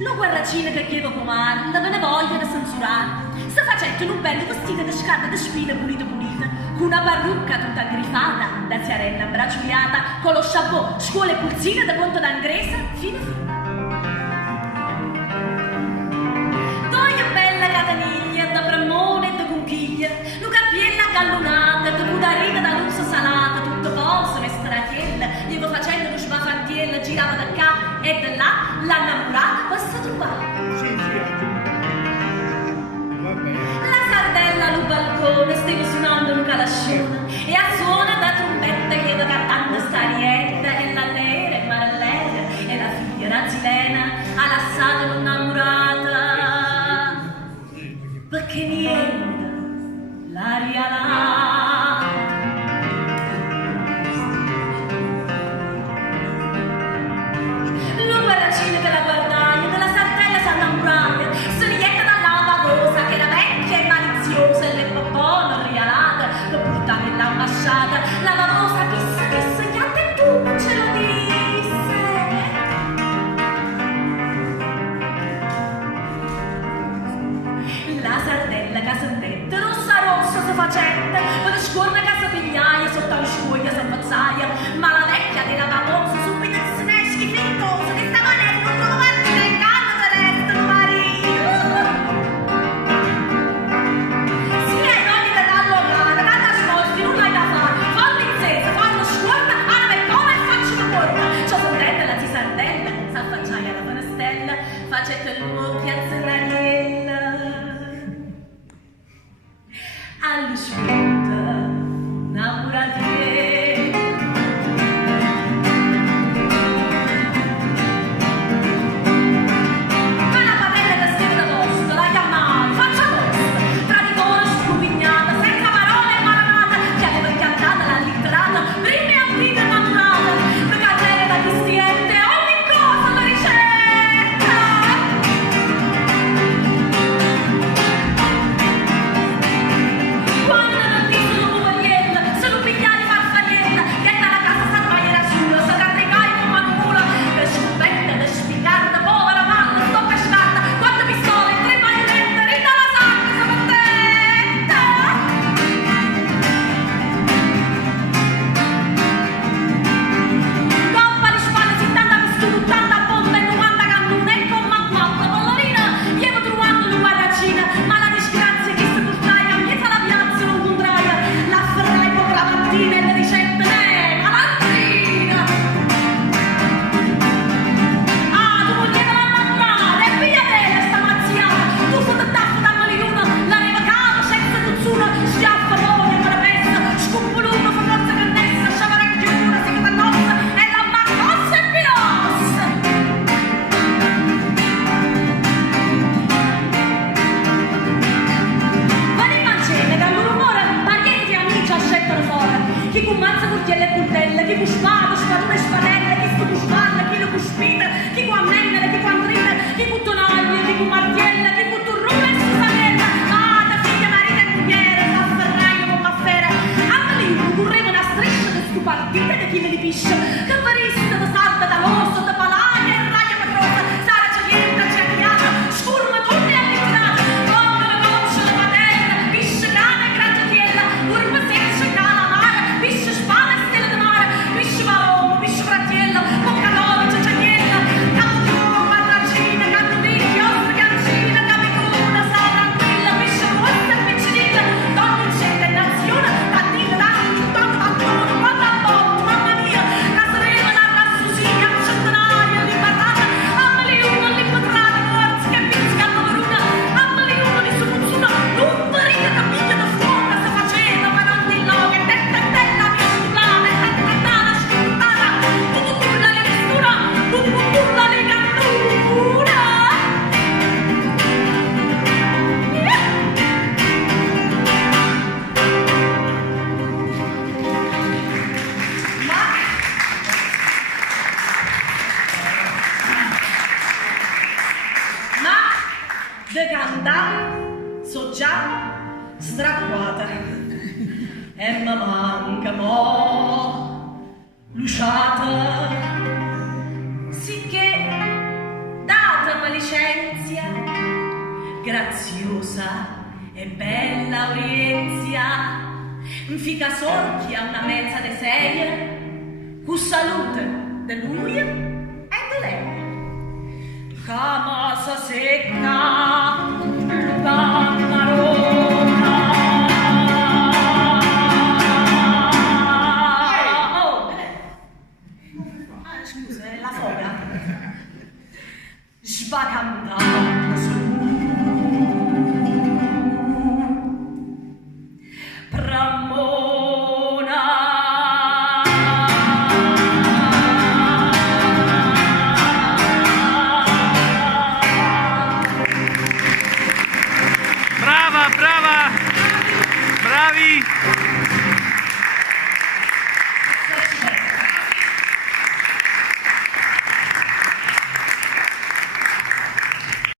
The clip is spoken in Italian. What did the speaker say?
Lo guarracino che chiedo comare, non ve ne voglio da censurare. Sta facendo un bello vestito di scarpe di spine pulite, con una parrucca tutta grifata, da ziarella imbracciuliata, con lo chapeau, scuole pulsine da conto d'angresa, fine fine. Due bella cataniglia, da bramone e da conchiglia, una cappiella gallonata, da pudarina da lusso salata, tutto polso e stratiella, gli va facendo uno sbaffantiella, girava da qua e da là, l'annamorata passa a trovare. La sardella al balcone stava suonando un calascione e a suona da trombetta gli va cantando starietta e la lera e marallera e la figlia razzilena ha lasciato l'innamorata perché niente l'aria là. Lo guarracino che la guardaia della sardella s'annamorava soglietta dall'alba rosa che era vecchia e maliziosa e le popone rialate che portava l'ambasciata la vavosa chissà che anche tu non ce lo disse. La sardella casandetta rossa rossa si facetta con le scuorne casa pigliaia sotto la scoglia s'ammazzaia ma la vecchia della vavosa subito se ne schifetosa che stava nel non trovarti nel canto celeste il marito. Si è ogni detallo cara, tanta sposti, nulla hai da fare, fallo incesa, fallo scuorna, arma e come faccio la porta. Ciò sardella, la zia sardella, s'affacciaia alla panastella, facette l'occhio a zennariella. Allo spunta, innamorati. de cantare so già stracquata e mi manca mo l'usciata sicché datemi licenza e bella Orienzia, fica sorchia una mezza de sei, cu salute de lui e de lei. Camasa secca, lupanna roca. Oh, scusa, la foga. Sbacandando